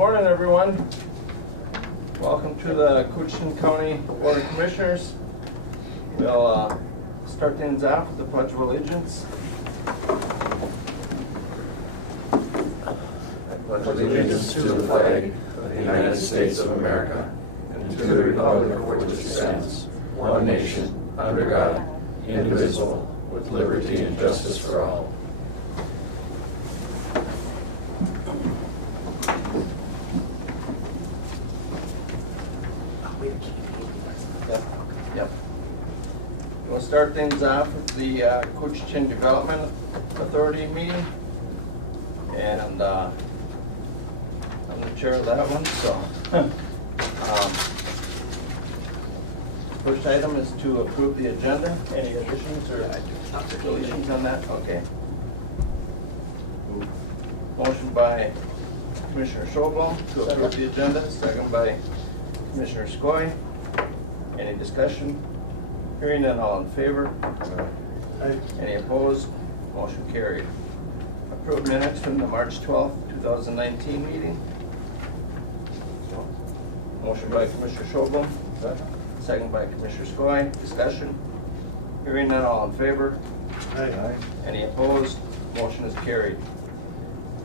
morning, everyone. Welcome to the Coochin County Board of Commissioners. We'll start things off with the Pledge of Allegiance. I pledge allegiance to the flag of the United States of America and to the republic for which it stands, one nation, under God, indivisible, with liberty and justice for all. Yep. We'll start things off with the Coochin Development Authority meeting. And I'm the chair of that one, so. First item is to approve the agenda. Any additions or deletions on that? Okay. Motion by Commissioner Schobel to approve the agenda, second by Commissioner Skoye. Any discussion? Hearing none, all in favor? Any opposed? Motion carried. Approved minutes from the March 12th, 2019 meeting. Motion by Commissioner Schobel, second by Commissioner Skoye. Discussion? Hearing none, all in favor? Aye. Any opposed? Motion is carried.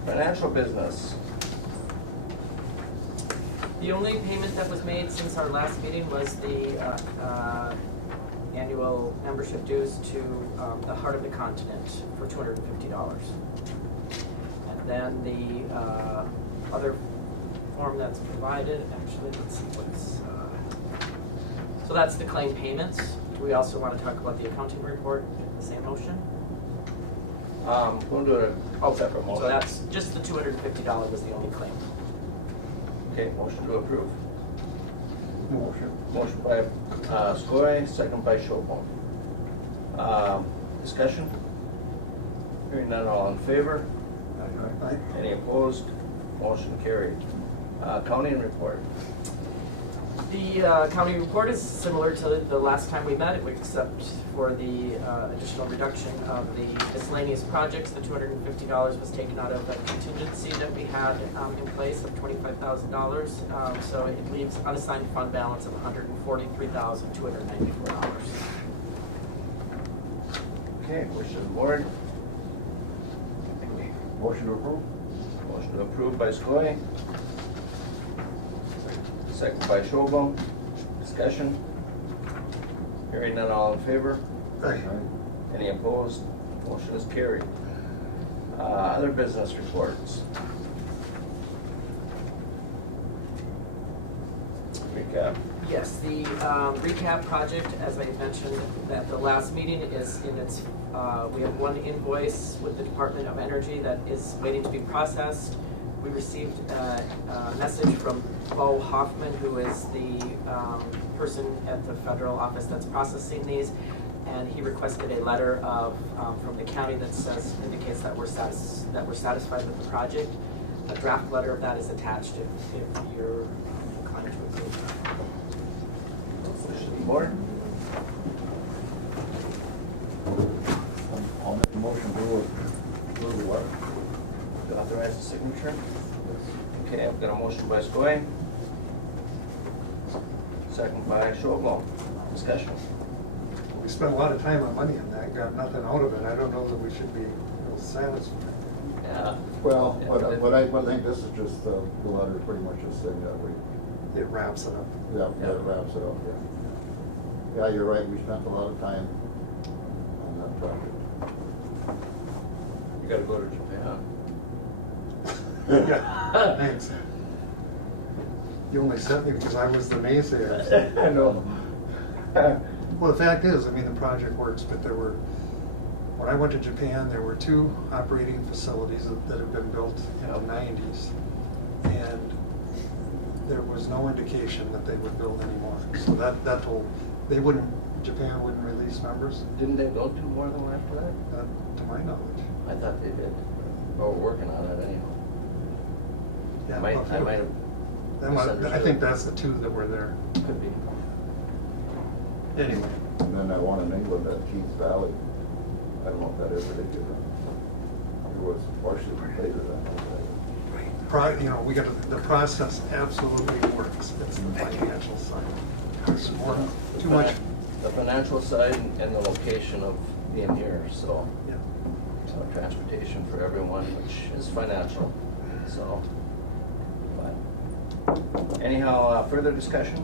Financial business. The only payment that was made since our last meeting was the annual membership dues to the Heart of the Continent for $250. And then the other form that's provided, actually, let's see what's, so that's the claim payments. Do we also want to talk about the accounting report in the same motion? We'll do it a separate motion. So that's just the $250 was the only claim. Okay, motion to approve. Motion. Motion by Skoye, second by Schobel. Discussion? Hearing none, all in favor? Aye. Any opposed? Motion carried. Accounting report. The county report is similar to the last time we met, except for the additional reduction of the miscellaneous projects. The $250 was taken out of a contingency that we had in place of $25,000. So it leaves unassigned fund balance of $143,294. Okay, wish of the board. Motion to approve? Motion to approve by Skoye. Second by Schobel. Discussion? Hearing none, all in favor? Aye. Any opposed? Motion is carried. Other business reports. Recap. Yes, the recap project, as I mentioned at the last meeting, is in its, we have one invoice with the Department of Energy that is waiting to be processed. We received a message from Bo Hoffman, who is the person at the federal office that's processing these, and he requested a letter of, from the county that indicates that we're satisfied with the project. A draft letter of that is attached if you're inclined to approve. Wish of the board. I'll make a motion to approve what? To authorize the signature. Okay, I've got a motion by Skoye. Second by Schobel. Discussion. We spent a lot of time and money on that, got nothing out of it. I don't know that we should be satisfied. Yeah. Well, but I think this is just the letter pretty much just saying that we, It wraps it up. yeah, that wraps it up, yeah. Yeah, you're right, we spent a lot of time on that project. You gotta go to Japan. Yeah, thanks. You only sent me because I was the naysayer. so. I know. Well, the fact is, I mean, the project works, but when I went to Japan, there were 2 operating facilities that had been built in the 90s. And there was no indication that they would build anymore. So that told, Japan wouldn't release members, Didn't they go to more than one after that? to my knowledge. I thought they did. Or we're working on it anyhow. Yeah, I might well, have I think that's the 2 that were there. Could be. Anyway, And then that one in England at Keats Valley, I don't know if that ever did get done. It was partially completed, I know that. we got, the process absolutely works. It's the financial side. It's more, too much, The financial side and the location of being here, so, yeah. transportation for everyone, which is financial, so. But anyhow, further discussion?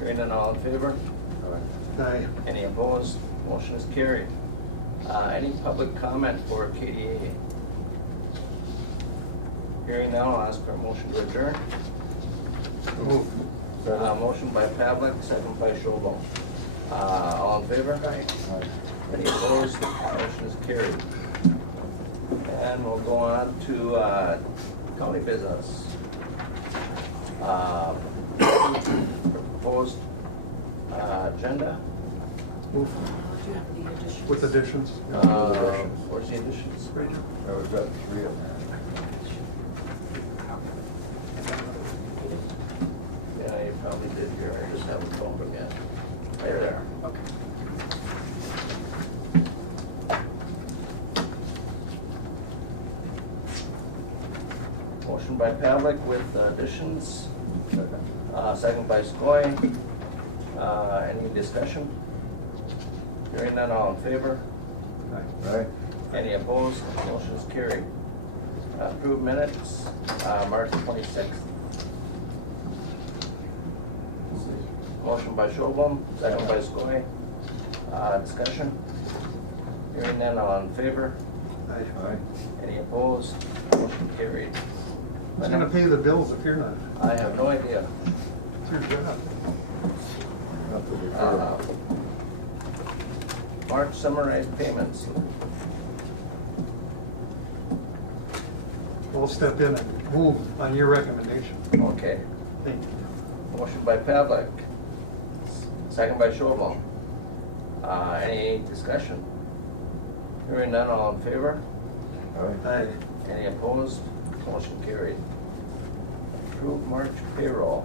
Hearing none, all in favor? Aye. Any opposed? Motion is carried. Any public comment for KDA? Hearing none, I'll ask for a motion to adjourn. Move. Motion by Pavlik, second by Schobel. All in favor? Any opposed? Motion is carried. And we'll go on to county business. Proposed agenda. Move. With additions. Where's the additions? Right. I was got 3 of them. Yeah, you probably did here, I just haven't found them yet. There they are. Okay. Motion by Pavlik with additions, Second. second by Skoye. Any discussion? Hearing none, all in favor? Aye. Any opposed? Motion is carried. Approved minutes, March 26th. Motion by Schobel, second by Skoye. Discussion? Hearing none, all in favor? Aye. Aye. Any opposed? Motion carried. Who's gonna pay the bills if you're not? I have no idea. It's your job. Not that we Uh, care. March summarized payments. We'll step in and move on your recommendation. Okay. Thank you. Motion by Pavlik, second by Schobel. Any discussion? Hearing none, all in favor? Aye. Aye. Any opposed? Motion carried. Approved March payroll.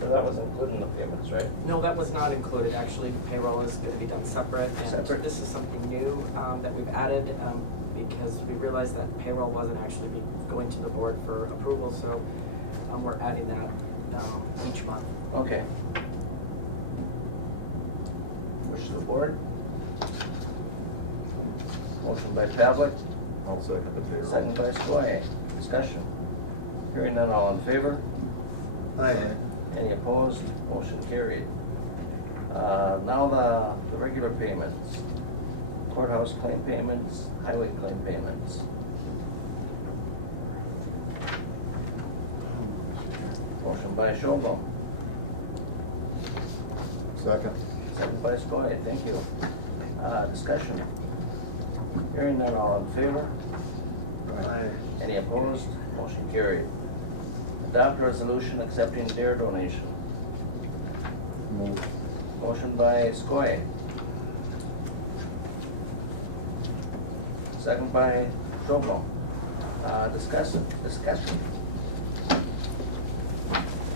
So that was included in the payments, right? No, that was not included. Actually, payroll is going to be done separate. And Separate? this is something new that we've added because we realized that payroll wasn't actually going to the board for approval. So we're adding that each month. Okay. Wish of the board? Motion by Pavlik, I'll second the payroll. second by Skoye. Discussion. Hearing none, all in favor? Aye. Any opposed? Motion carried. Now the regular payments. Courthouse claim payments, highway claim payments. Motion by Schobel, Second. second by Skoye. Thank you. Discussion. Hearing none, all in favor? Aye. Any opposed? Motion carried. Adopt resolution accepting DARE donation. Move. Motion by Skoye. Second by Schobel. Discussion.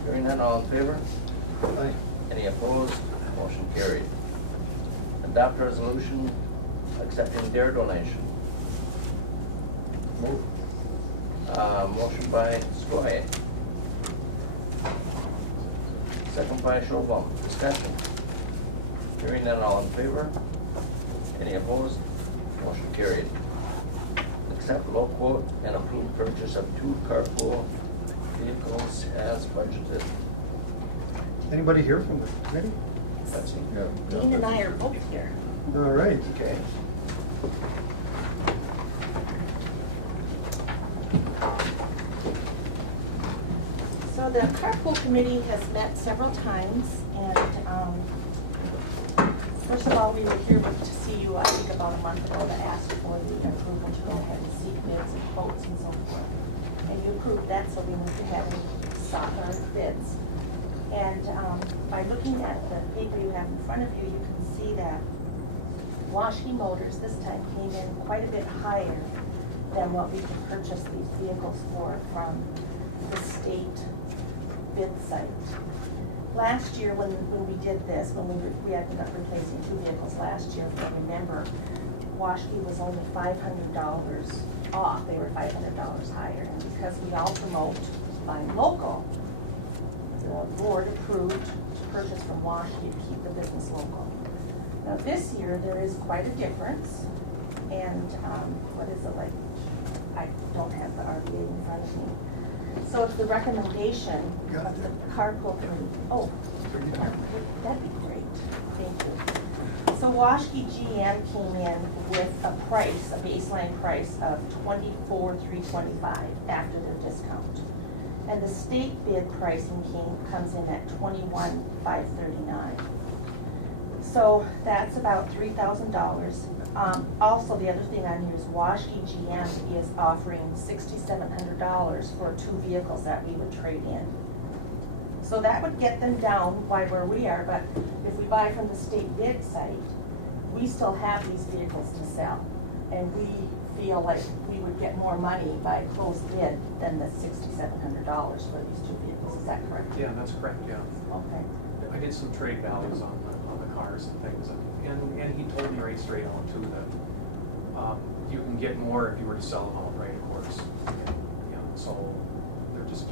Hearing none, all in favor? Aye. Any opposed? Motion carried. Adopt resolution accepting DARE donation. Move. Motion by Skoye. Second by Schobel. Discussion. Hearing none, all in favor? Any opposed? Motion carried. Accept low quote and approve purchase of 2 carpool vehicles as budgeted. Anybody here from the committee? Betsy? Yeah. Dean and I are both here. All right. Okay. So the carpool committee has met several times, and first of all, we were here to see you, I think about a month ago, to ask for the approval to go ahead and seek bids and quotes and so forth. And you approved that, so we went ahead and sought our bids. And by looking at the paper you have in front of you, you can see that Washke Motors this time came in quite a bit higher than what we could purchase these vehicles for from the state bid site. Last year, when we did this, when we ended up replacing 2 vehicles last year, if you remember, Washke was only $500 off, they were $500 higher. And because we all promote buying local, the board approved to purchase from Waukee to keep the business local. Now this year, there is quite a difference, and what is it like? I don't have the RVA in front of me. So it's the recommendation of the carpool committee. Oh, that'd be great, thank you. So Waukee GM came in with a price, a baseline price of $24,325 after their discount. And the state bid pricing comes in at $21,539. So that's about $3,000. Also, the other thing on here is Waukee GM is offering $6,700 for 2 vehicles that we would trade in. So that would get them down by where we are, but if we buy from the state bid site, we still have these vehicles to sell. And we feel like we would get more money by closed bid than the $6,700 for these 2 vehicles. Is that correct? Yeah, that's correct, yeah. Okay. I did some trade values on the cars and things, and he told me right straight on too that you can get more if you were to sell them outright, of course. You know, so they're just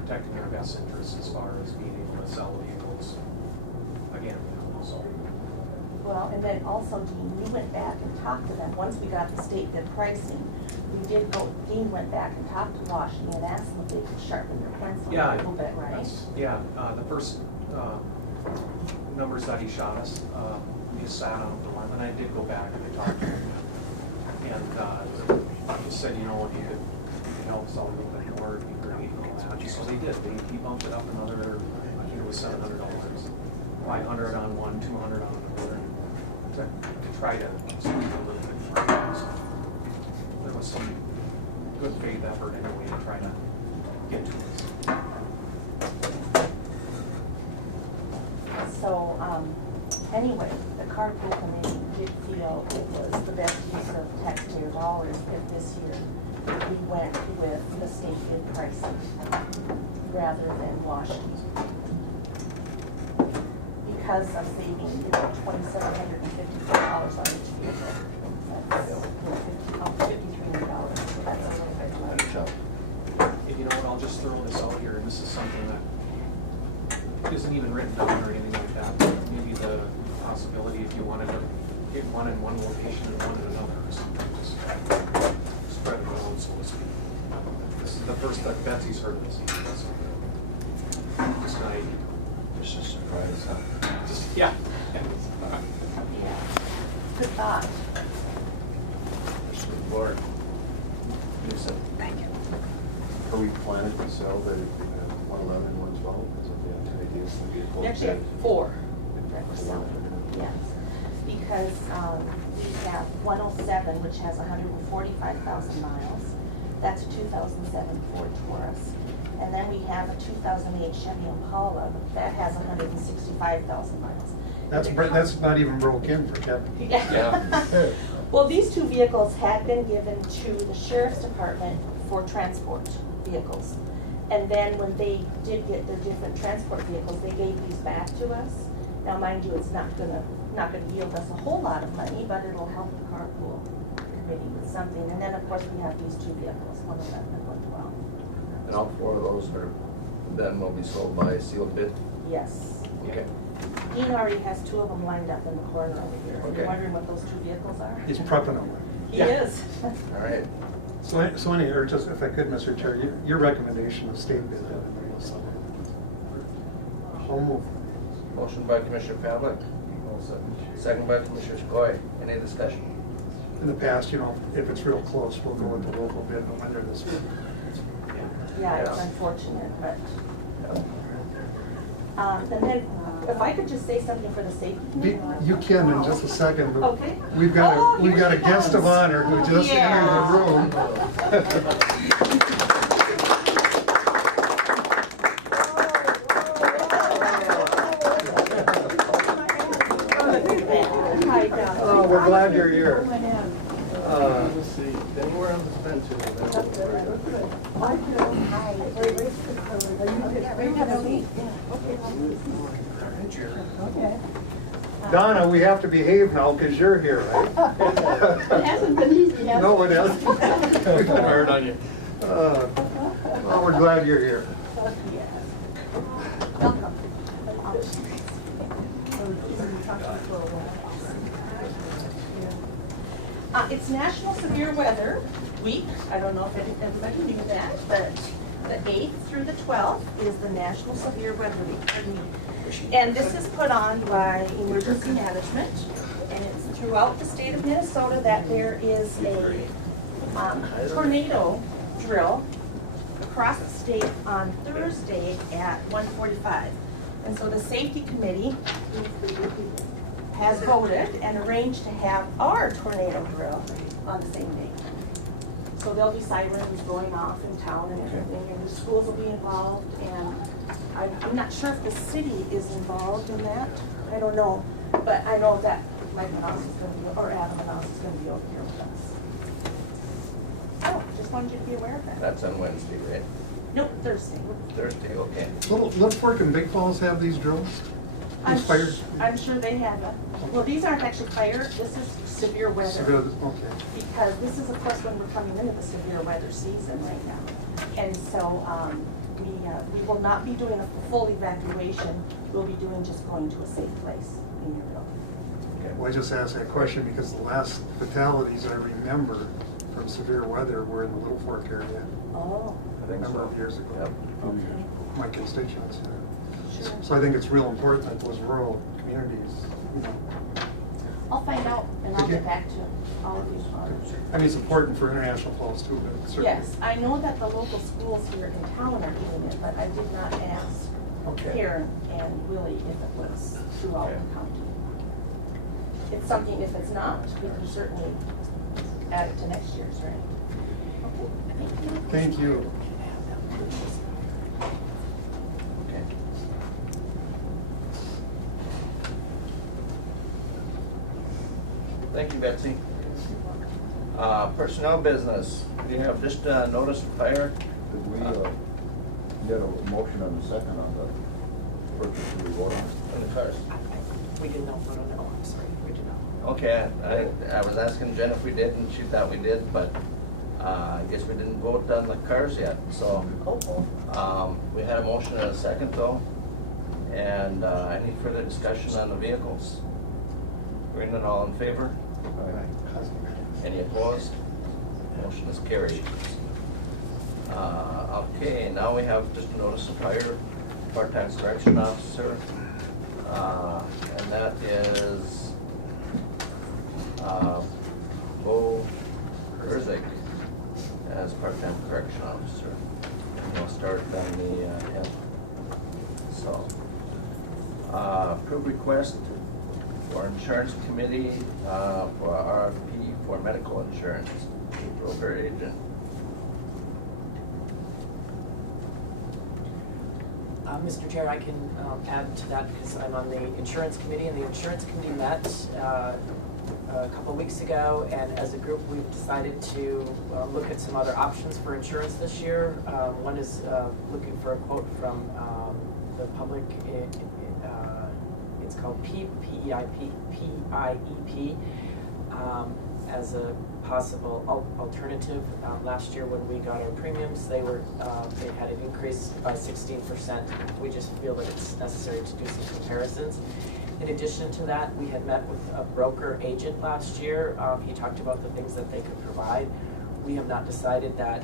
protecting their best interests as far as being able to sell vehicles again, you know, so. Well, and then also, Dean, we went back and talked to them. Once we got the state bid pricing, Dean went back and talked to Waukee and asked them if they could sharpen their pencil a little bit, right? Yeah, the first numbers that he shot us, he sat on the one, and I did go back and I talked to him. And he said, you know, if you could help us out a little bit more, it'd be great and all that. So they did. He bumped it up another, I think it was $700, 500 on one, 200 on another, to try to squeeze a little bit more. So there was some good faith effort anyway to try to get to us. So, anyway, the carpool committee did feel it was the best use of taxpayer dollars if this year we went with the state bid pricing rather than Waukee. Because of saving, $2,754 on each vehicle. That's $5,300, so that's a little bit less. You know what, I'll just throw this out here, and this is something that isn't even written down or anything like that. Maybe the possibility if you wanted to get one in one location and one in another or something, just spread it around, so to speak. This is the first that Betsy's heard of this. Just an idea. Just a surprise, huh? Just, yeah. Yeah. Good thought. Board. Newsom. Are we planning to sell the 111, 112? Is it the idea to be a full We actually have bid? 4 that we're selling, yes. Because we have 107, which has 145,000 miles. That's a 2007 Ford Taurus. And then we have a 2008 Chevy Impala that has 165,000 miles. That's not even broke in for Kevin. Yeah. Well, these 2 vehicles had been given to the sheriff's department for transport vehicles. And then when they did get their different transport vehicles, they gave these back to us. Now, mind you, it's not gonna yield us a whole lot of money, but it'll help the carpool committee with something. And then, of course, we have these 2 vehicles, 111 and 112. And all 4 of those are, then will be sold by sealed bid? Yes. Okay. Dean already has 2 of them lined up in the corner over here. Okay. You're wondering what those 2 vehicles are? He's prepping them. He is. All right. So any, or just if I could, Mr. Chair, your recommendation of state bid, I'll move. Motion by Commissioner Pavlik. Second by Commissioner Skoye. Any discussion? In the past, you know, if it's real close, we'll go with the local bid, but when they're this big. Yeah, it's Yeah. unfortunate, but. And then, if I could just say something for the safety committee. You can in just a second, but Okay. we've got Oh, a here she guest of comes. honor who just entered the room. Hi, John. Oh, we're glad you're here. See, anywhere on the fence here. that's Hi. Hey, Jerry. Donna, we have to behave now because you're here, right? It hasn't been easy, has it? No, it hasn't. We've been hard on you. Well, we're glad you're here. Welcome. It's National Severe Weather Week. I don't know if everybody knew that, but the 8th through the 12th is the National Severe Weather Week. And this is put on by Emergency Management, and it's throughout the state of Minnesota that there is a tornado drill across the state on Thursday at 1:45. And so the safety committee has voted and arranged to have our tornado drill on the same day. So there'll be sirens going off in town and everything, and the schools will be involved, and I'm not sure if the city is involved in that. I don't know, but I know that Mike Manasseh is going to be, or Adam Manasseh is going to be over here with us. Oh, just wanted you to be aware of that. That's on Wednesday, right? Nope, Thursday. Thursday, okay. Little Fork and Big Falls have these drills? These fire? I'm sure they have that. Well, these aren't actually fire, this is severe weather. Severe, okay. Because this is, of course, when we're coming into the severe weather season right now. And so, we will not be doing a full evacuation. We'll be doing just going to a safe place in your building. Well, I just asked that question because the last fatalities I remember from severe weather were in the Little Fork area. Oh, A number of years ago. Yep. My constituents. sure. So I think it's real important that those rural communities, you know, I'll find out and I'll Could you- get back to all of you on it. I mean, it's important for international calls too, but certainly. Yes, I know that the local schools here in town are doing it, but I did not ask Okay. Karen and Willie if it was throughout Okay. the county. It's something, if it's not, we can certainly add it to next year's, right? Okay, thank you. Thank you. Okay. Thank you, Betsy. Personnel business, we have just notice of fire. Did we get a motion on the second on the purchase of the water? On the cars. We did not vote on it. Oh, I'm sorry, we did not. Okay, I was asking Jen if we did, and she thought we did, but I guess we didn't vote on the cars yet, so. We had a motion and a second though, and any further discussion on the vehicles? Hearing none, all in favor? Any opposed? Motion is carried. Okay, now we have just a notice of hire, part-time correction officer, and that is Bo Erzik as part-time correction officer. And he'll start on the 10th. So, approve request for insurance committee for RFP for medical insurance, broker agent. Mr. Chair, I can add to that because I'm on the insurance committee, and the insurance committee met a couple of weeks ago, and as a group, we've decided to look at some other options for insurance this year. One is looking for a quote from the public. It's called PIEP, as a possible alternative. Last year when we got our premiums, they had an increase by 16%. We just feel that it's necessary to do some comparisons. In addition to that, we had met with a broker agent last year. He talked about the things that they could provide. We have not decided that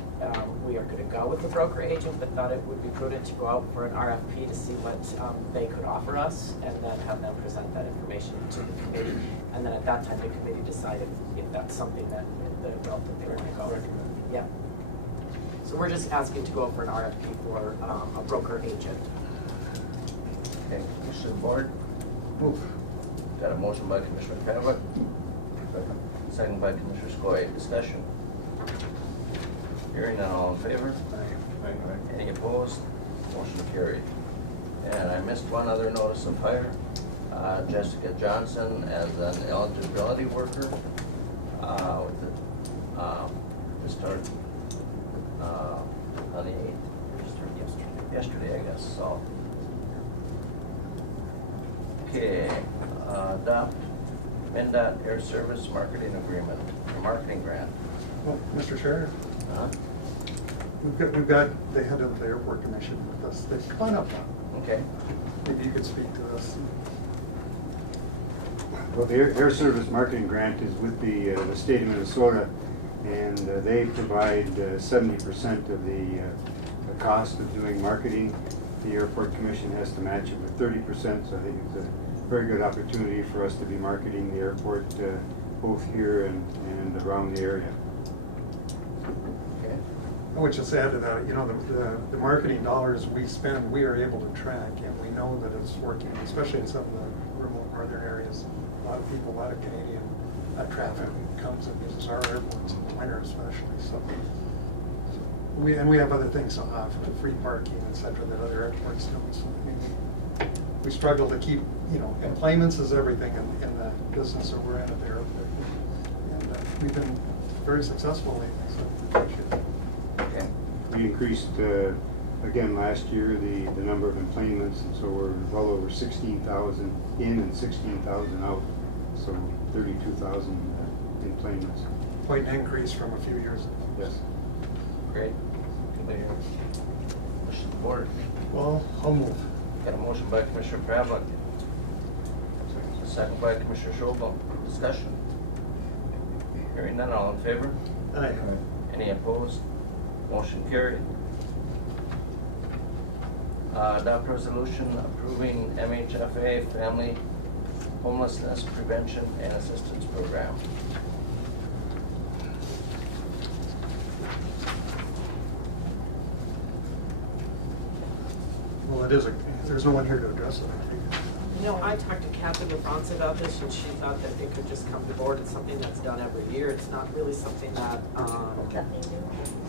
we are going to go with the broker agent, but thought it would be prudent to go out for an RFP to see what they could offer us, and then have them present that information to the committee. And then at that time, the committee decided if that's something that the route that they were going to go. Yeah. So we're just asking to go for an RFP for a broker agent. Okay, Commissioner Board, Move. got a motion by Commissioner Pennick, second by Commissioner Skoye. Discussion. Hearing none, all in favor? Any opposed? Motion carried. And I missed one other notice of hire. Jessica Johnson as an eligibility worker with the to start on the 8th. Yesterday, I guess, so. Okay, adopt MnDOT Air Service Marketing Agreement, or marketing grant. Well, Mr. Chair, we've got the head of the airport commission with us. Come on up now. Okay. Maybe you could speak to this. Well, the Air Service Marketing Grant is with the state of Minnesota, and they provide 70% of the cost of doing marketing. The Airport Commission has to match it with 30%, so I think it's a very good opportunity for us to be marketing the airport both here and around the area. Okay. I would just add to that, the marketing dollars we spend, we are able to track, and we know that it's working, especially in some of the remote northern areas. A lot of people, a lot of Canadian traffic comes and uses our airports in the winter especially, so. We have other things to offer, free parking, et cetera, that other airports don't. So we struggle to keep, employments is everything in the business that we're in at the airport. And we've been very successful lately, so we appreciate it. Okay. We increased, again, last year, the number of employments, and so we're well over 16,000 in and 16,000 out, so 32,000 employments. Quite an increase from a few years ago. Yes. Great. Wish the board. Well, I'll move. Got a motion by Commissioner Pavlik. A second by Commissioner Schobel. Discussion. Hearing none, all in favor? Aye. Any opposed? Motion carried. Adopt resolution approving MHFA Family Homelessness Prevention and Assistance Program. Well, there's no one here to address it, I think. I talked to Catherine LaFrance about this, and she thought that it could just come to board. It's something that's done every year. It's not really something that,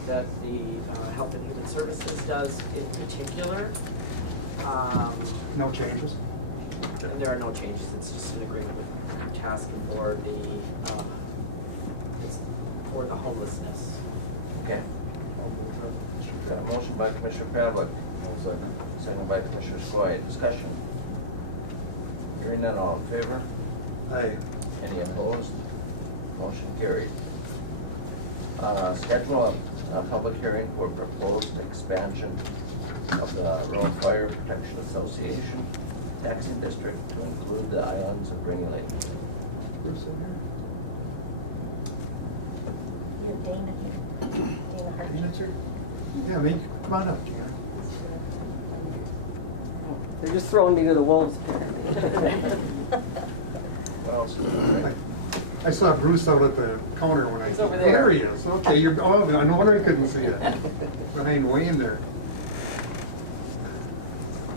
that the Health and Human Services does in particular. No changes? And there are no changes. It's just an agreement with tasking for it's for the homelessness. Okay. Got a motion by Commissioner Pavlik. Second by Commissioner Skoye. Discussion. Hearing none, all in favor? Aye. Any opposed? Motion carried. Schedule a public hearing for proposed expansion of the Rural Fire Protection Association taxing district to include the islands of Rainy Lake. Bruce in here? You have Dana here. Dana Hart. Dana's here? Yeah, come on up, Jan. They're just throwing me to the wolves. What else? I saw Bruce out at the counter when He's over there. There he is. Okay, no wonder I couldn't see it. Behind Wayne there.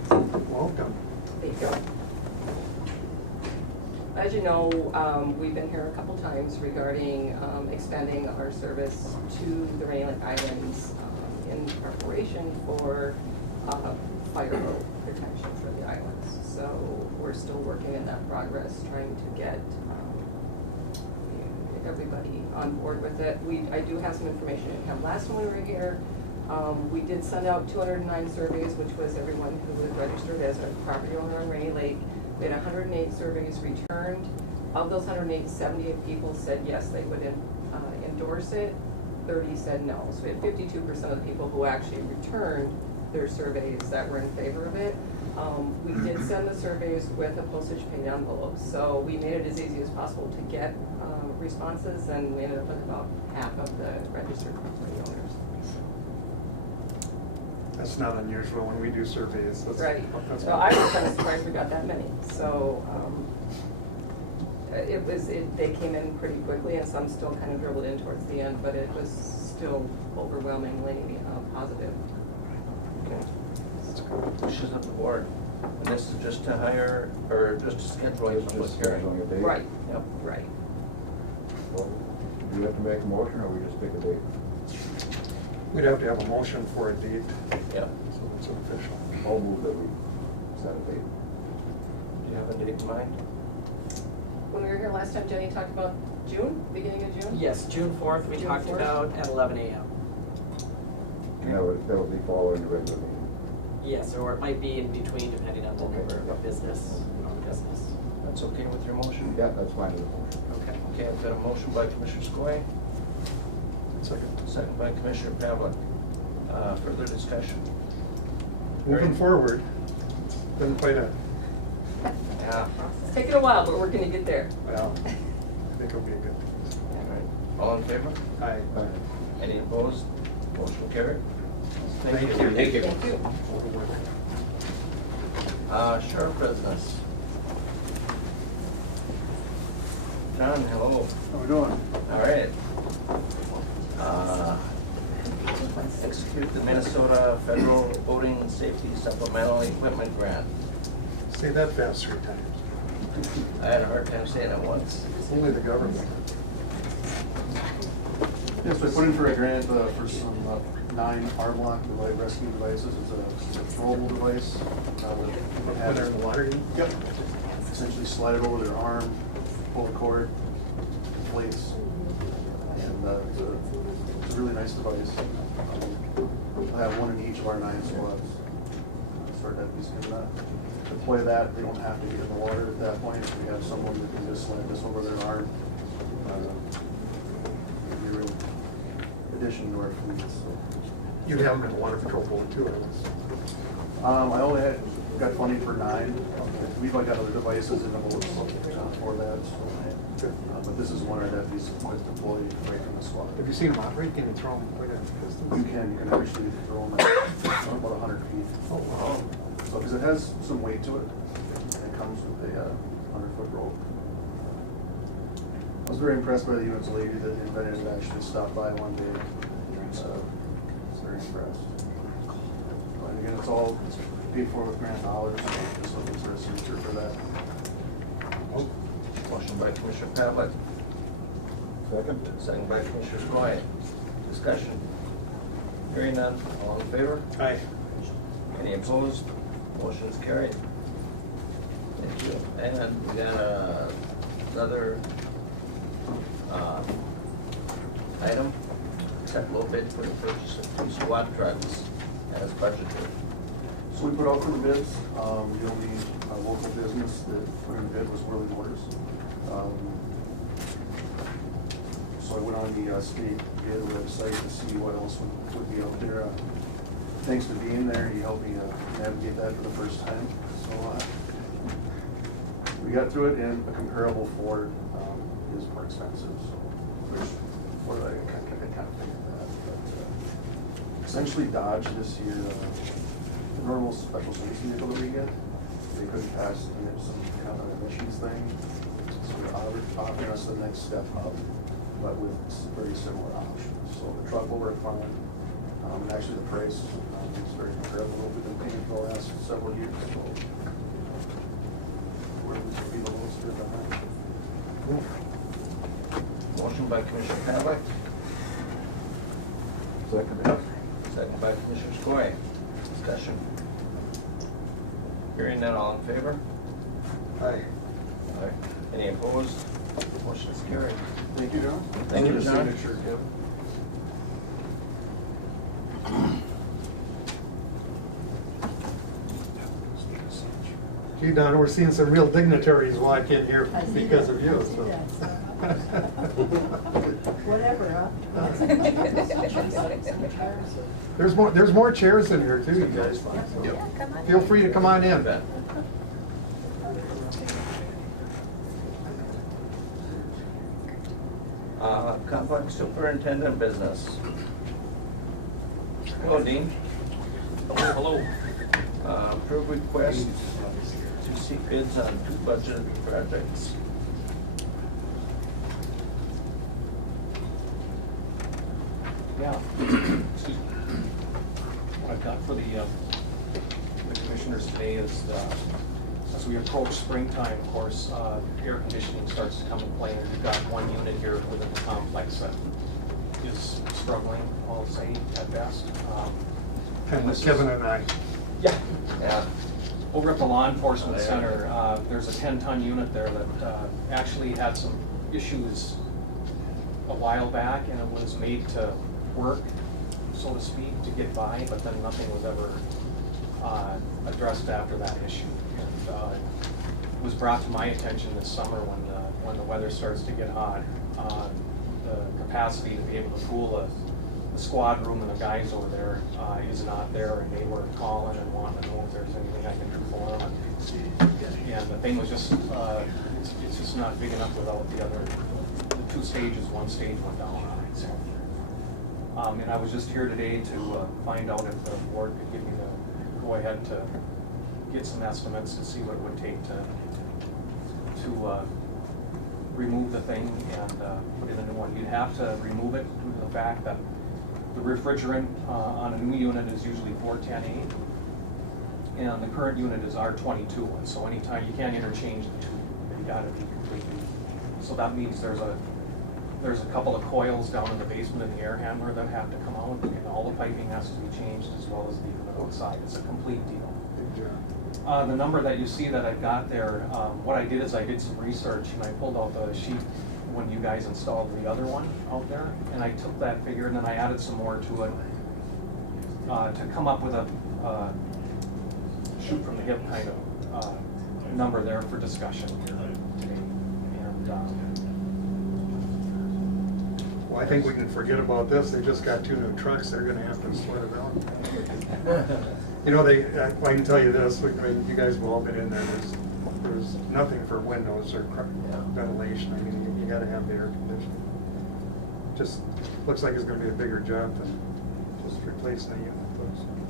Welcome. There you go. As you know, we've been here a couple times regarding expanding our service to the Rainy Lake Islands in preparation for fire road protection for the islands. So we're still working in that progress, trying to get everybody on board with it. I do have some information in hand. Last time we were here, we did send out 209 surveys, which was everyone who was registered as a property owner on Rainy Lake. We had 108 surveys returned. Of those 108, 78 people said yes, they would endorse it. 30 said no. So we had 52% of the people who actually returned their surveys that were in favor of it. We did send the surveys with a postage paid envelope, so we made it as easy as possible to get responses, and we ended up with about half of the registered property owners. That's not unusual when we do surveys. Right. That's So I was kind of surprised we got that many. So they came in pretty quickly, and some still kind of dribbled in towards the end, but it was still overwhelmingly positive. Okay. Wishes of the board. And this is just to hire, or just to schedule a public hearing? Right. Yep. Right. Well, do you have to make a motion, or we just pick a date? We'd have to have a motion for a date, Yep. so it's official. I'll move that we set a date. Do you have a date in mind? when we were here last time, Jenny talked about June, beginning of June? Yes, June 4th, we June talked 4th. about at 11 a.m. And that would be following the regular meeting. Yes, or it might be in between depending on the Okay, number yeah. of business. That's okay with your motion? Yeah, that's fine with the motion. Okay. Okay, I've got a motion by Commissioner Skoye, second by Commissioner Pavlik. Further discussion? Moving forward, been quite a, Yeah. It's taken a while, but we're gonna get there. well, I think it'll be a good thing. All right. All in favor? Aye. Any opposed? Motion carried. Thank you. Thank you. Thank you. All the work. Sheriff Residence. John, hello. How we doing? All right. Execute the Minnesota Federal Voting Safety Supplemental Equipment Grant. Say that fast 3 times. I had a hard time saying it once. Only the government. Yes, we put in for a grant for some 9 R-Block device rescue devices. It's a throwable device. When they're in the water, you? Yep. Essentially slide it over their arm, pull the cord, inflates, and it's a really nice device. I have one in each of our 9 squads. Start that piece of that. Deploy that, they don't have to get in the water at that point. We have someone that can just slide this over their arm. It'd be a real addition to our fleet, so. You have them in the water patrol boat too, I guess. I only got funding for 9. We've got other devices in the boats for that, so. Good. But this is one of our deputies was deployed right from the squad. Have you seen them operate? Can you throw them quite a You distance? can actually throw them at about 100 feet. Oh, wow. So, because it has some weight to it, and it comes with a 100-foot rope. I was very impressed by the unit's lady that invented it, actually stopped by one day. Was very impressed. But again, it's all paid for with grant dollars, so it's a signature for that. Motion by Commissioner Pavlik, second by Commissioner Skoye. Discussion. Hearing none. All in favor? Aye. Any opposed? Motion is carried. Thank you. And we got another item, accept low bid for the purchase of 2 SWAT trucks as budgeted. So we put out for the bids. The only local business that put in a bid was Whirly Motors. So I went on the state bid website to see what else would be out there. Thanks to being there, he helped me navigate that for the first time. So we got through it, and a comparable Ford is more expensive. So which Ford, I kind of figured that. But essentially, Dodge this year, the normal special service vehicle that we get, they couldn't pass some kind of emissions thing. So they're offering us the next step up, but with very similar options. So the truck will work fine. And actually the price is very comparable to what we've been paying for the last several years. So we're going to be the lowest bid on that. Motion by Commissioner Pavlik, second by Commissioner Skoye. Discussion. Hearing none. All in favor? Aye. Aye. Any opposed? Motion is carried. Thank you, John. Thank you, Your John. signature, Kevin. Gee, Don, we're seeing some real dignitaries walk in here I see because that. of you, I see so. Whatever, huh? There's more chairs in here too, you guys. Feel free to come on in. Bet. Complex Superintendent Business. Hello, Dean. Hello. Approve request to seek bids on 2 budgeted projects. Yeah. What I've got for the commissioners today is, as we approach springtime, of course, air conditioning starts to come into play. And we've got one unit here within the complex that is struggling, I'll say, at best. And with Kevin and I. Yeah. Yeah. Over at the law enforcement center, there's a 10-ton unit there that actually had some issues a while back, and it was made to work, so to speak, to get by, but then nothing was ever addressed after that issue. And it was brought to my attention this summer when the weather starts to get hot, the capacity to be able to pool a squad room and the guys over there is not there, and they were calling and wanting to know if there's anything I can do for them. And the thing was just, it's just not big enough without the 2 stages, 1 stage went down. So, and I was just here today to find out if the board could give me the go ahead to get some estimates to see what it would take to remove the thing and put in a new one. You'd have to remove it due to the fact that the refrigerant on a new unit is usually 410A, and the current unit is R22, and so anytime you can't interchange the two, you got to be completely. So that means there's a couple of coils down in the basement of the air handler that have to come out, and all the piping has to be changed as well as the unit outside. It's a complete deal. The number that you see that I've got there, what I did is I did some research and I pulled out the sheet when you guys installed the other one out there, and I took that figure and then I added some more to it to come up with a shoot from the hip kind of number there for discussion here today. And Well, I think we can forget about this. They just got 2 new trucks. They're gonna have to sort it out. You know, I can tell you this, I mean, you guys have all been in there. There's nothing for windows or ventilation. I mean, you gotta have the air conditioning. Just looks like it's gonna be a bigger job than just replacing a unit.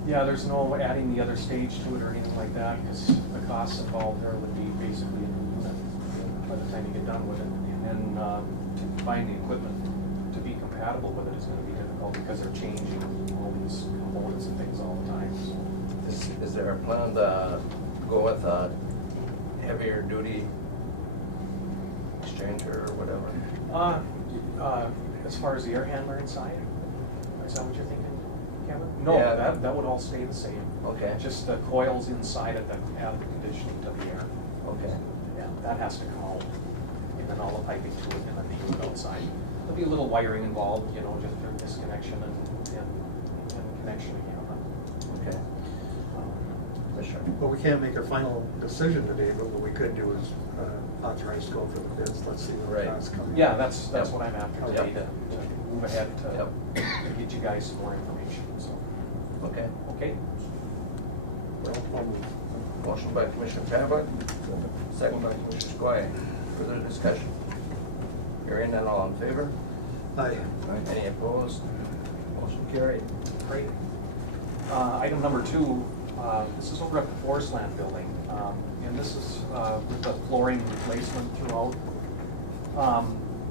yeah, there's no adding the other stage to it or anything like that, because the costs involved there would be basically a new unit by the time you get done with it. And then to find the equipment to be compatible with it is gonna be difficult because they're changing all these components and things all the time, so. Is there a plan to go with a heavier duty exchanger or whatever? As far as the air handler inside, is that what you're thinking, Kevin? No, Yeah. that would all stay the same. Okay. Just the coils inside it that add the conditioning to the air. Okay. Yeah, that has to come out, and then all the piping to it, and then the unit outside. There'll be a little wiring involved, you know, just for disconnection and connection again. Okay. Commissioner? Well, we can't make a final decision today, but what we could do is authorize to go for the bids. Let's see what Right. the costs come. Yeah, that's what I'm after today, Yep. to move ahead to Yep. get you guys some more information, so. Okay. Okay? Motion by Commissioner Pavlik, second by Commissioner Skoye. Further discussion? Hearing none, all in favor? Aye. Any opposed? Motion carried. Great. Item number 2, this is over at the Forest Land Building, and this is with the flooring replacement throughout.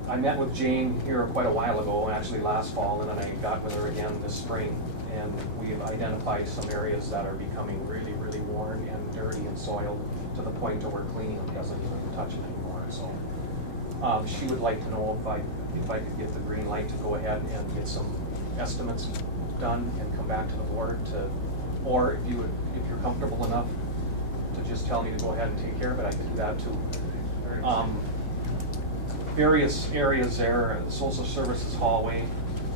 I met with Jane here quite a while ago, actually last fall, and then I got with her again this spring, and we've identified some areas that are becoming really, really worn and dirty and soiled to the point where cleaning them doesn't even touch them anymore. So she would like to know if I could get the green light to go ahead and get some estimates done and come back to the board to, or if you're comfortable enough to just tell me to go ahead and take care of it, I can do that too. Various areas there, the social services hallway,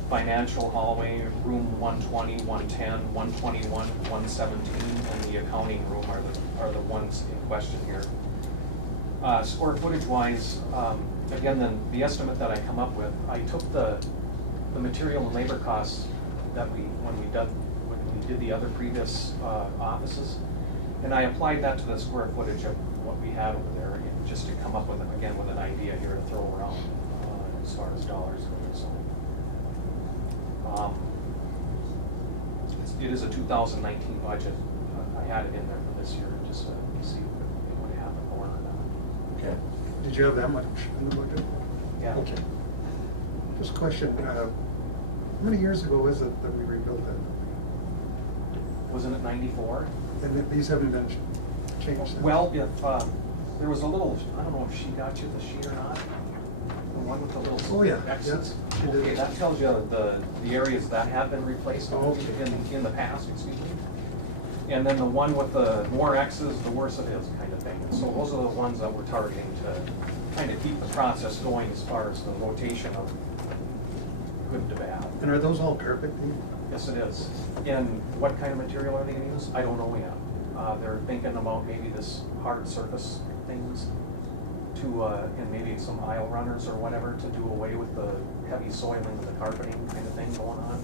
financial hallway, room 120, 110, 121, 117, and the accounting room are the ones in question here. Square footage wise, again, then the estimate that I come up with, I took the material and labor costs that when we did the other previous offices, and I applied that to the square footage of what we had over there, just to come up with, again, with an idea here to throw around as far as dollars go. So, it is a 2019 budget. I had it in there for this year just to see what happened more on that. Okay. Did you have that much in the budget? Yeah. Okay. Just a question, how many years ago is it that we rebuilt that? Wasn't it 94? And these haven't been changed since? Well, if there was a little, I don't know if she got you the sheet or not, the one with the little Oh, yeah. X's. Yeah, she did. Okay, that tells you the areas that have been replaced Oh, okay. in the past, excuse me. And then the one with the more X's, the worse it is kind of thing. And so those are the ones that we're targeting to kind of keep the process going as far as the rotation of good to bad. And are those all carpet? Yes, it is. And what kind of material are they gonna use? I don't know yet. They're thinking about maybe this hard surface things to, and maybe some aisle runners or whatever to do away with the heavy soiling of the carpeting kind of thing going on.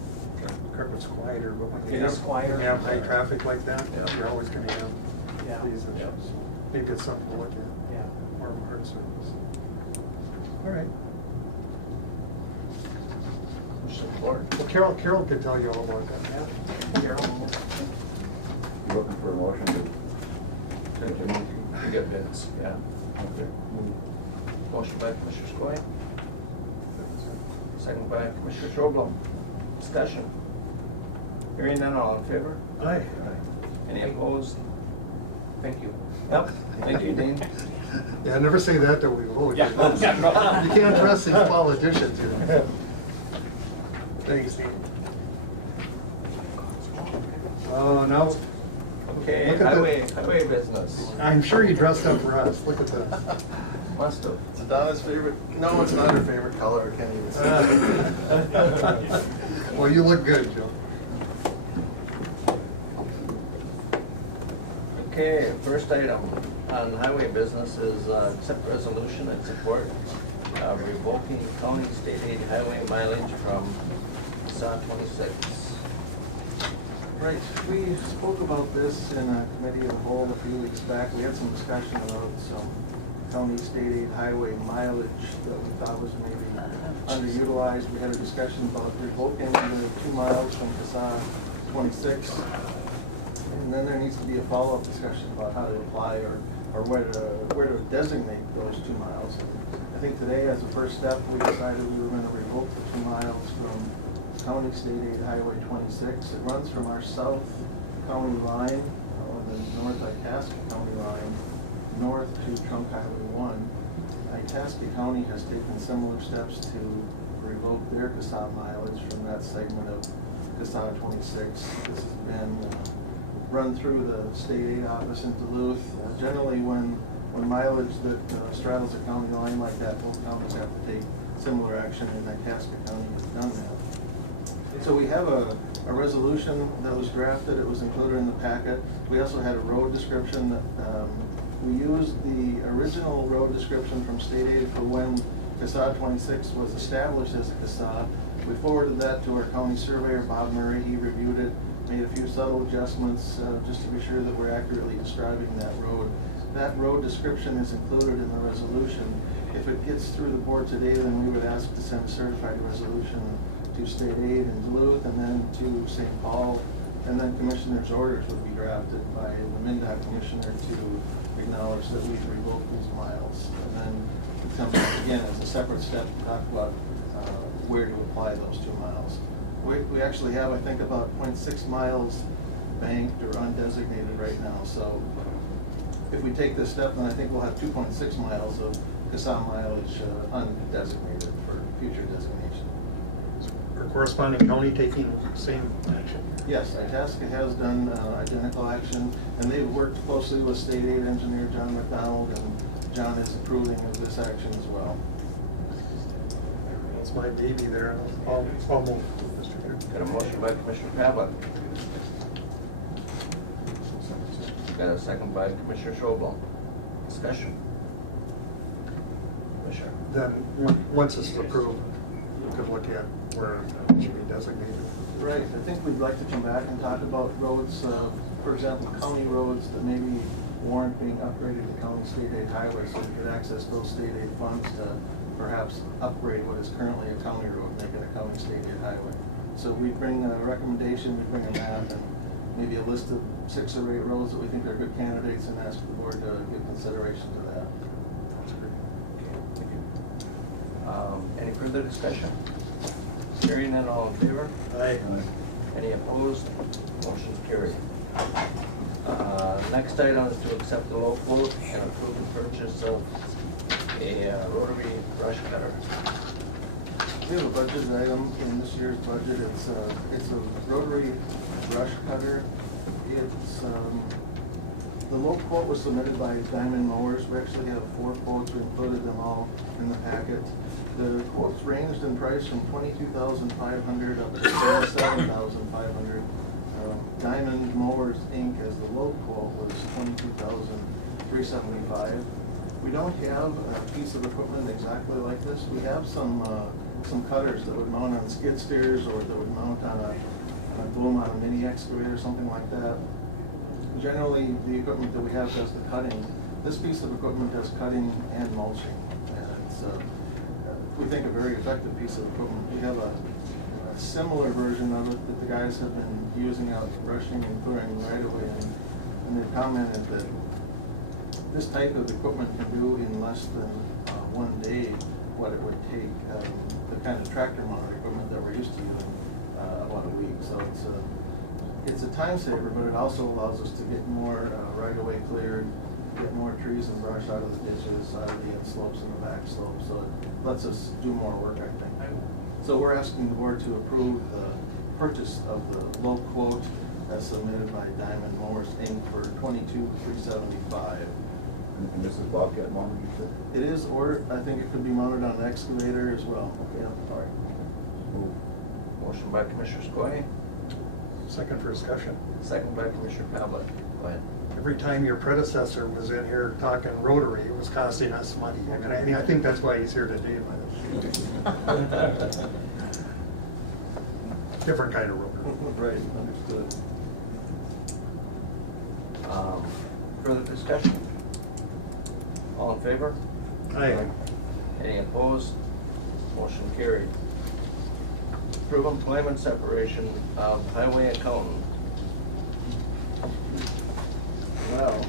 Carpet's quieter, but when It you is have, quieter. when you have high traffic like that, Yeah. you're always gonna have Yeah. these issues. Maybe it's something to look at, Yeah. more hard surface. All right. Support. Well, Carol could tell you all about that. Carol? You looking for a motion to continue? You get bids, yeah. Okay. Motion by Commissioner Skoye. Second by Commissioner Schroblom. Discussion. Hearing none, all in favor? Aye. Any opposed? Thank you. Yep. Thank you, Dean. Yeah, never say that till we vote. Yeah. You can't trust these politicians, you know. Thanks, Dean. Oh, now, Okay, Look at the- highway business. I'm sure you dressed up for us. Look at this. Must have. It's Donna's favorite, no, it's not her favorite color, I can't even say. Well, you look good, Joe. Okay, first item on highway business is accept resolution and support revoking county state aid highway mileage from SOT 26. Right, we spoke about this in a committee of the whole a few weeks back. We had some discussion about some county state aid highway mileage that we thought was maybe underutilized. We had a discussion about revoking the 2 miles from CASA 26. And then there needs to be a follow-up discussion about how to apply or where to designate those 2 miles. I think today, as a first step, we decided we were going to revoke the 2 miles from County State Aid Highway 26. It runs from our south county line, or the north Itasca County line, north to Trunk Highway 1. Itasca County has taken similar steps to revoke their CASA mileage from that segment of CASA 26. This has been run through the state aid office in Duluth. Generally, when mileage that straddles a county line like that, both counties have to take similar action, and Itasca County has done that. So we have a resolution that was drafted. It was included in the packet. We also had a road description. We used the original road description from state aid for when CASA 26 was established as a CASA. We forwarded that to our county surveyor, Bob Murray. He reviewed it, made a few subtle adjustments just to be sure that we're accurately describing that road. That road description is included in the resolution. If it gets through the board today, then we would ask to send a certified resolution to state aid in Duluth and then to St. Paul. And then commissioner's orders would be drafted by the MnDOT commissioner to acknowledge that we've revoked these miles. And then it comes up again as a separate step to talk about where to apply those 2 miles. We actually have, I think, about 0.6 miles banked or undesignated right now. So if we take this step, then I think we'll have 2.6 miles of CASA mileage undesignated for future designation. Or corresponding county taking same action. Yes, Itasca has done identical action, and they've worked closely with state aid engineer John McDonald, and John is approving of this action as well. That's my baby there. I'll move, Mr. Chair. Got a motion by Commissioner Pavlik. Got a second by Commissioner Schroblom. Discussion. Commissioner. Then, once this is approved, you could look at where it should be designated. Right, I think we'd like to come back and talk about roads, for example, county roads that maybe warrant being upgraded to county state aid highways, so we could access those state aid funds to perhaps upgrade what is currently a county road, make it a county state aid highway. So we bring a recommendation, we bring a map, and maybe a list of 6 or 8 roads that we think are good candidates, and ask the board to give consideration to that. That's great. Thank you. Any further discussion? Hearing none, all in favor? Aye. Any opposed? Motion's carried. Next item is to accept the low quote and approve the purchase of a rotary brush cutter. We have a budget item in this year's budget. It's a rotary brush cutter. It's, the low quote was submitted by Diamond Mowers. We actually have 4 quotes. We included them all in the packet. The quotes ranged in price from $22,500 up to $37,500. Diamond Mowers Inc. as the low quote was $22,375. We don't have a piece of equipment exactly like this. We have some cutters that would mount on skid steers or that would mount on a boom on a mini excavator, something like that. Generally, the equipment that we have does the cutting. This piece of equipment does cutting and mulching. And it's, we think, a very effective piece of equipment. We have a similar version of it that the guys have been using out brushing and clearing right away. And they've commented that this type of equipment can do in less than 1 day what it would take the kind of tractor mounted equipment that we're used to using about a week. So it's a time saver, but it also allows us to get more right-of-way cleared, get more trees and brush out of the ditches, out of the end slopes and the back slopes. So it lets us do more work, I think. So we're asking the board to approve the purchase of the low quote as submitted by Diamond Mowers Inc. for $22,375. And this is Bobcat mounted, you said? It is, or I think it could be mounted on an excavator as well. Okay. Yeah. All right. Move. Motion by Commissioner Skoye, Second for discussion. second by Commissioner Pavlik. Go ahead. Every time your predecessor was in here talking rotary, it was costing us money. I mean, I think that's why he's here today, but different kind of rotary. Right, understood. Further discussion? All in favor? Aye. Any opposed? Motion carried. Approve employment separation of highway accountant. Well,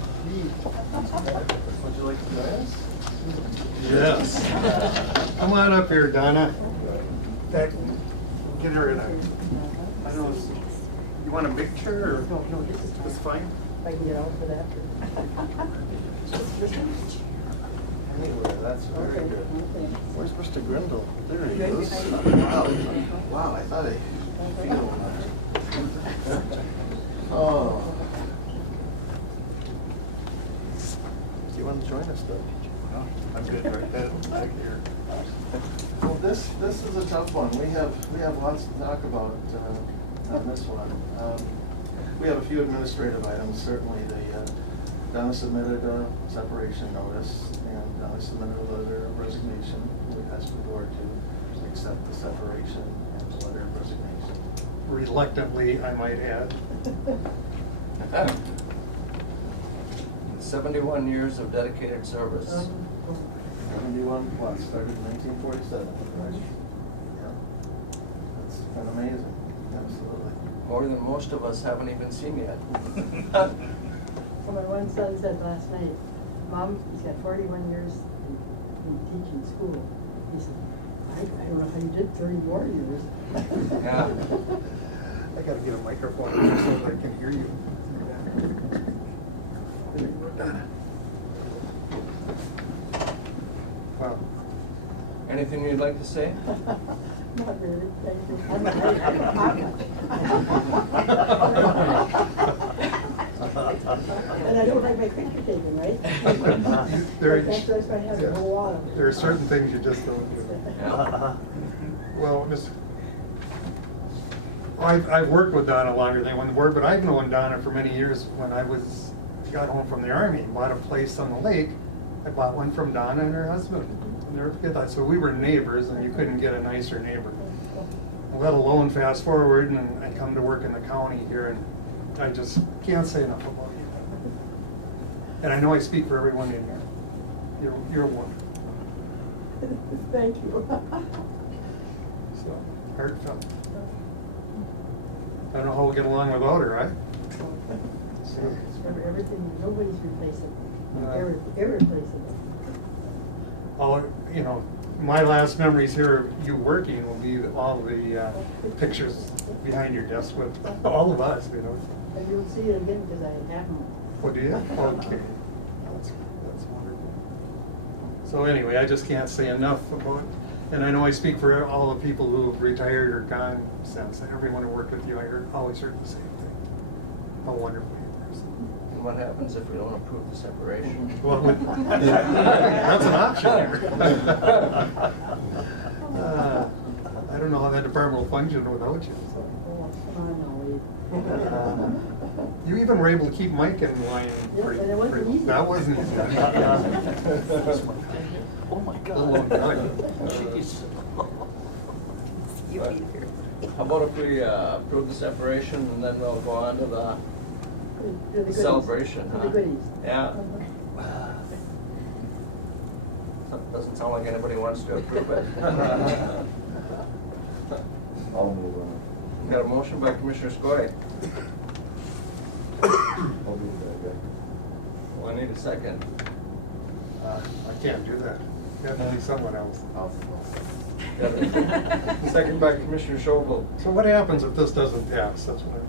Would you like to join us? Yes. Come on up here, Donna. Get her in a, I don't know, you want a big chair or? No, this is That's fine. If I can get out for that. Anyway, that's very Okay, good. okay. Where's Mr. Grindle? There he Right is. behind Wow, wow, I thought I feel Oh. Do you want to join us though? I'm good right back here. Well, this is a tough one. We have lots to talk about on this one. We have a few administrative items. Certainly, Donna submitted a separation notice, and Donna submitted a letter of resignation. We asked the board to accept the separation and the letter of resignation. Reluctantly, I might add. 71 years of dedicated service. 71 plus, started in 1947. Right? Yeah. That's kind of amazing. Absolutely. More than most of us haven't even seen yet. So my one son said last night, Mom, he's got 41 years in teaching school. He said, I don't know how you did 30 more years. Yeah. I gotta get a microphone here so that I can hear you. Wow. Anything you'd like to say? Not really, thank you. I'm And I don't like my picture taken, right? That's why I have the whole wall. There are certain things you just don't do. Yeah. Well, I've worked with Donna longer than anyone on the board, but I've known Donna for many years. When I got home from the Army, bought a place on the lake. I bought one from Donna and her husband. I'll never forget that. So we were neighbors, and you couldn't get a nicer neighbor. Let alone fast forward, and I come to work in the county here, and I just can't say enough about you. And I know I speak for everyone in here. You're wonderful. Thank you. So, heartfelt. I don't know how we'll get along without her, right? Everything, nobody's replacing. No. Irreplaceable. All, my last memories here of you working will be all the pictures behind your desk with all of us, And you'll see it again because I have them. Oh, do you? Okay. That's wonderful. So anyway, I just can't say enough about, and I know I speak for all the people who have retired or gone since. Everyone who worked with you, always heard the same thing. a wonderful person. And what happens if we don't approve the separation? Well, that's an option here. I don't know how that department will function without you. Come on now, Lee. You even were able to keep Mike in line. Yeah, pretty- but it wasn't pretty- easy. That wasn't easy. Oh my Long time. How about if we approve the separation and then we'll go on to the They're the goodies. celebration, They're huh? the goodies. Yeah. Doesn't sound like anybody wants to approve it. I'll move on. Got a motion by Commissioner Skoye. I'll do that, Well, I need a second. I can't do that. Got to be someone else. Got a second by Commissioner Schobel. So what happens if this doesn't pass? That's what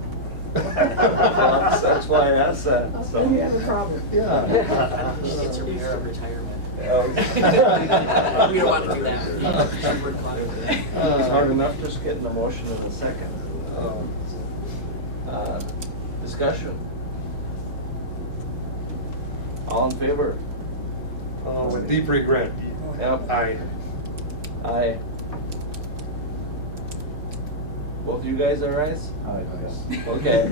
That's why I asked that. so. Then you have a problem. Yeah. She gets her year of retirement. Yeah. We don't want to do that. She worked a lot over there. It's hard enough just getting a motion in a second. Discussion. All in favor? With deep regret. Yep. Aye. Aye. Both of you guys are ayes? Aye. Okay.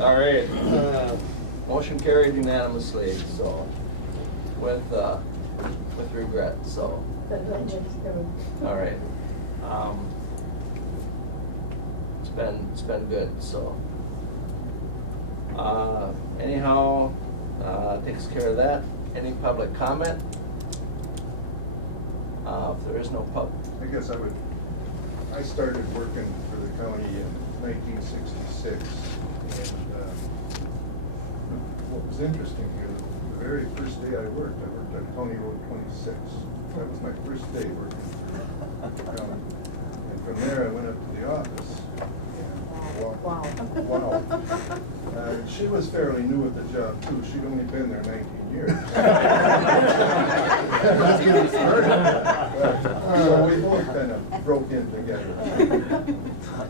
All right. Motion carried unanimously, so, with regret, so, That's Kevin. all right. It's been good, so. Anyhow, takes care of that. Any public comment? If there is no I guess I started working for the county in 1966, and what was interesting here, the very first day I worked at County Road 26. That was my first day working for the county. And from there, I went up to the office. And wow. She was fairly new at the job, too. She'd only been there 19 years. Let's get it started. So we both kind of broke in together.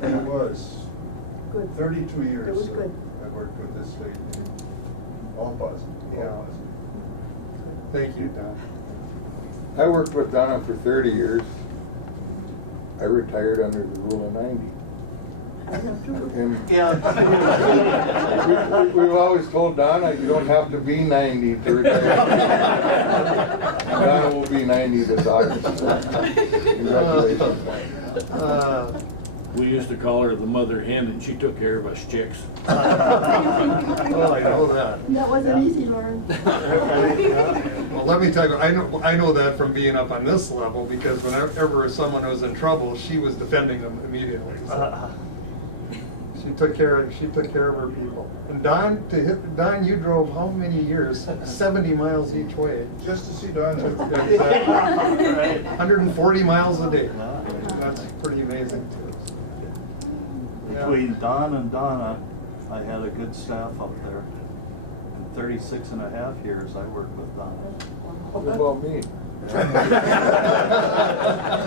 And it was Good. 32 years. It was good. I worked with this lady. All positive, Yeah. all positive. Thank you, Don. I worked with Donna for 30 years. I retired under the rule of 90. I have two. And we've always told Donna, you don't have to be 90 to retire. And Donna will be 90 this August. Congratulations. We used to call her the mother hen, and she took care of us chicks. Well, I know that. That wasn't easy, Lauren. Well, let me tell you, I know that from being up on this level, because whenever someone was in trouble, she was defending them immediately. So. She took care of her people. And Don, you drove how many years? 70 miles each way. Just to see Donna. 140 miles a day. That's pretty amazing too. Yeah. Between Don and Donna, I had a good staff up there. In 36 and a half years, I worked with Donna. What about me?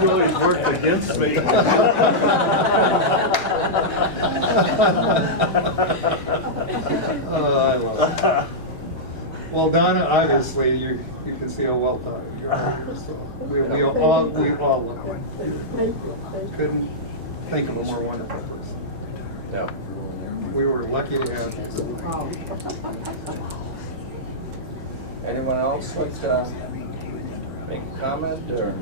You always worked against me. Oh, I love it. Well, Donna, obviously, you can see how well thought you are. So we all love you. Couldn't think of a more wonderful person. Yeah. We were lucky to have you. Anyone else like to make a comment, or?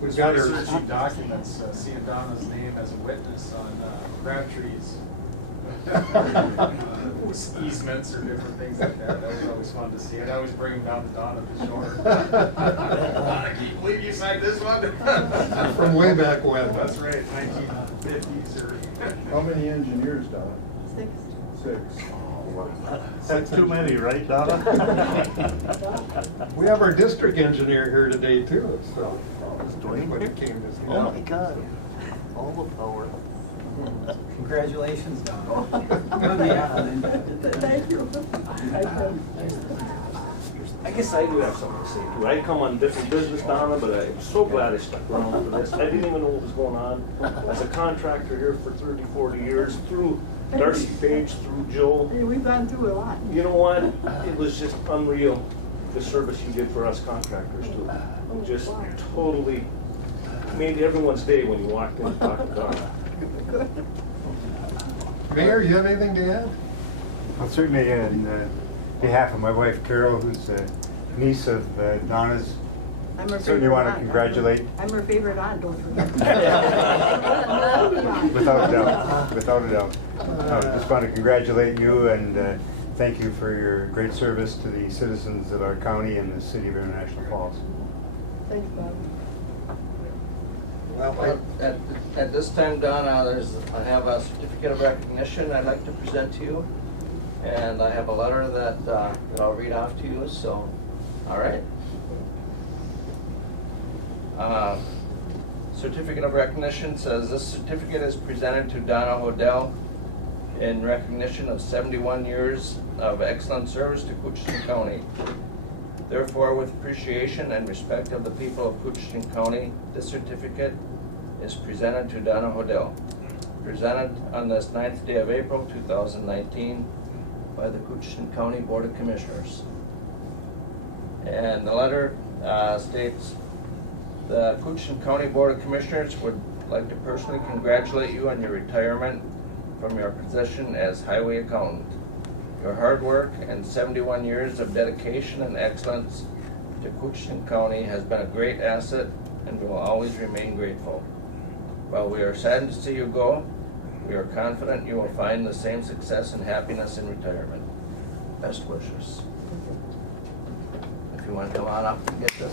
We've got her. Researching documents, seeing Donna's name as a witness on Crabtree's easements or different things like that. That was always fun to see. I'd always bring them down to Donna to show her. Donna, can you believe you signed this one? From way back when. That's right, 1950s or. How many engineers, Donna? 6. 6. That's too many, right, Donna? We have our district engineer here today too, so. Dwayne? When it came to see Oh my God, all the power. Congratulations, Don. Thank you. I guess I do have something to say too. I come on different business, Donna, but I'm so glad I stuck around for this. I didn't even know what was going on. As a contractor here for 30, 40 years, through Darcy Page, through Joe. Hey, we've gone through a lot. You know what? It was just unreal, the service you did for us contractors too. Just totally made everyone's day when you walked in and talked to Donna. Mayor, you have anything to add? Well, certainly on behalf of my wife Carol, who's a niece of Donna's, I'm her certainly favorite want to aunt. congratulate. I'm her favorite aunt, don't forget. Without a doubt, without a doubt. I just want to congratulate you and thank you for your great service to the citizens of our county and the city of International Falls. Thanks, Bob. Well, At this time, Donna, I have a certificate of recognition I'd like to present to you. And I have a letter that I'll read off to you, so, all right. Certificate of recognition says this certificate is presented to Donna Hodel in recognition of 71 years of excellent service to Coochin County. Therefore, with appreciation and respect of the people of Coochin County, this certificate is presented to Donna Hodel. Presented on this 9th day of April 2019 by the Coochin County Board of Commissioners. And the letter states, the Coochin County Board of Commissioners would like to personally congratulate you on your retirement from your position as highway accountant. Your hard work and 71 years of dedication and excellence to Coochin County has been a great asset and we will always remain grateful. While we are saddened to see you go, we are confident you will find the same success and happiness in retirement. Best wishes. If you want to come on up and get this.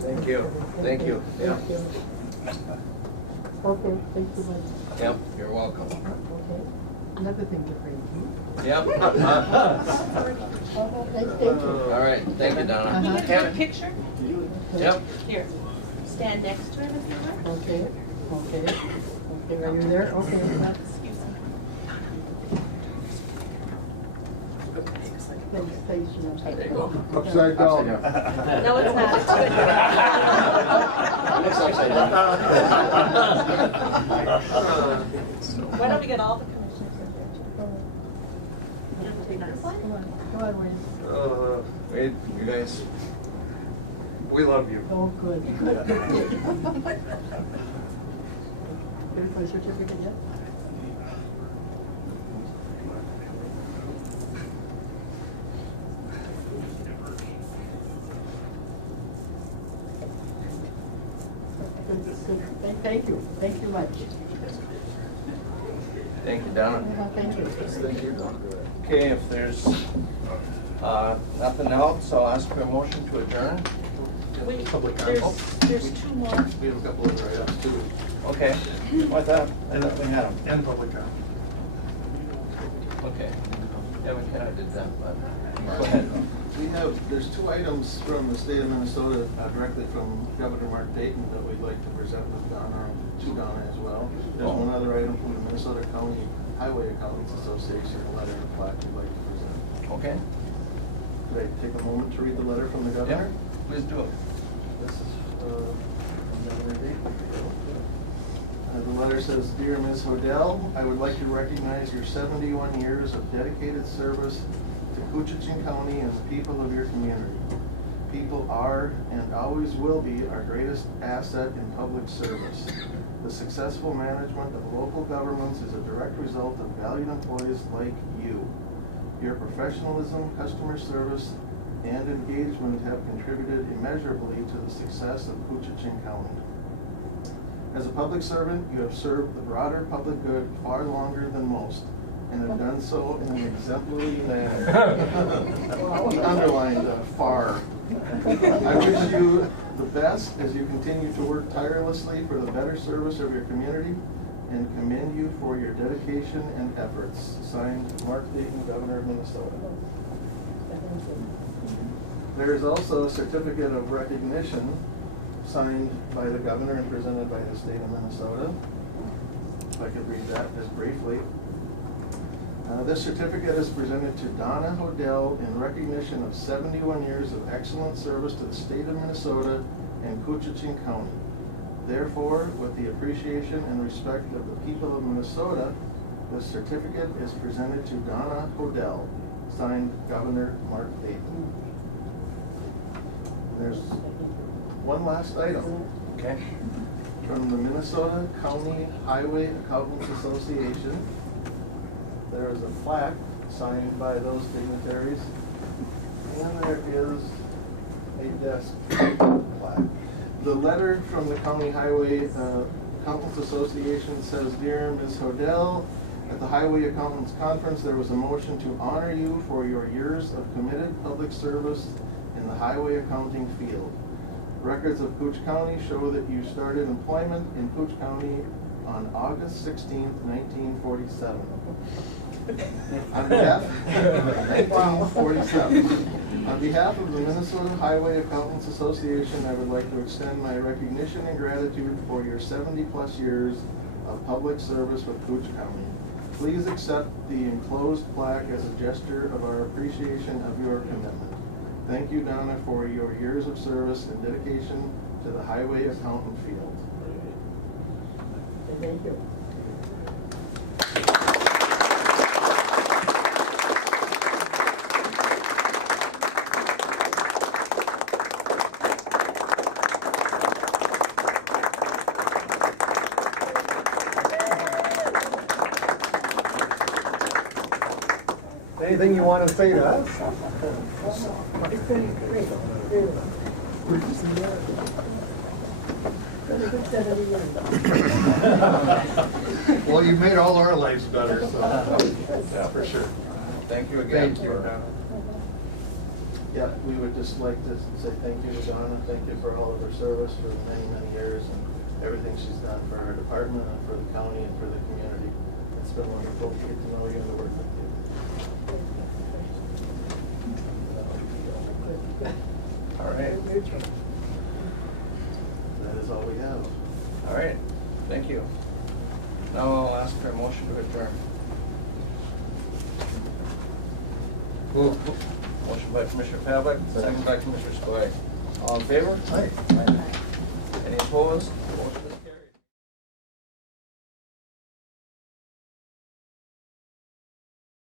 Thank you. Thank you. Yeah. Okay, thank you much. Yep, you're welcome. Okay. Another thing to bring to you. Yep. Thank you. All right, thank you, Donna. Can you get a picture? Yep. Here, stand next to him if you want. Okay, okay. Okay, are you there? Okay. Excuse me. Thanks, you know. There you go. Upside down. No, it's not. It's good. Looks upside down. Why don't we get all the commissioners in here too? You want to take this one? Come on, Wayne. Wait, you guys. we love you. Oh, good. Good. Did you put a certificate yet? Thank you. Thank you much. Thank you, Donna. Thank you. Thank you. Okay, if there's nothing else, I'll ask for a motion to adjourn. Wait, Public there's comment. two more. We have a couple of other items too. Okay, I thought we had them. And public comment. Okay. Yeah, McKenna did that, but go ahead. There's two items from the state of Minnesota directly from Governor Mark Dayton that we'd like to present with Donna, to Donna as well. There's one other item from the Minnesota County Highway Accountants Association, a letter and a plaque we'd like to present. Okay. Could I take a moment to read the letter from the governor? Please do it. This is from Governor Dayton. The letter says, Dear Ms. Hodel, I would like to recognize your 71 years of dedicated service to Coochin County and the people of your community. People are and always will be our greatest asset in public service. The successful management of local governments is a direct result of valued employees like you. Your professionalism, customer service, and engagement have contributed immeasurably to the success of Coochin County. As a public servant, you have served the broader public good far longer than most, and have done so in an exemplary manner. He underlined far. I wish you the best as you continue to work tirelessly for the better service of your community, and commend you for your dedication and efforts. Signed, Mark Dayton, Governor of Minnesota. There is also a certificate of recognition signed by the governor and presented by the state of Minnesota. If I could read that just briefly. This certificate is presented to Donna Hodell in recognition of 71 years of excellent service to the state of Minnesota and Coochin County. Therefore, with the appreciation and respect of the people of Minnesota, this certificate is presented to Donna Hodell, signed Governor Mark Dayton. There's one last item. Okay. From the Minnesota County Highway Accountants Association. There is a plaque signed by those dignitaries, and there is a desk plaque. The letter from the County Highway Accountants Association says, "Dear Ms. Hodell, at the Highway Accountants Conference, there was a motion to honor you for your years of committed public service in the highway accounting field. Records of Cooch County show that you started employment in Cooch County on August 16th, 1947. On behalf, 1947. On behalf of the Minnesota Highway Accountants Association, I would like to extend my recognition and gratitude for your 70-plus years of public service with Cooch County. Please accept the enclosed plaque as a gesture of our appreciation of your commitment. Thank you, Donna, for your years of service and dedication to the highway accountant field." Thank you. Anything you want to say to us? It's been great. Good to see you. Been a good 70 years. Well, you made all our lives better, so, yeah, for sure. Thank you again. Thank you, Donna. Yeah, we would just like to say thank you to Donna. Thank you for all of her service for many, many years and everything she's done for our department and for the county and for the community. It's been wonderful to get to know you and to work with you. All right. That is all we have. All right, thank you. Now I'll ask for a motion to adjourn. Motion by Commissioner Pavlik, second by Commissioner Skoye. All in favor? Aye. Any opposed? Motion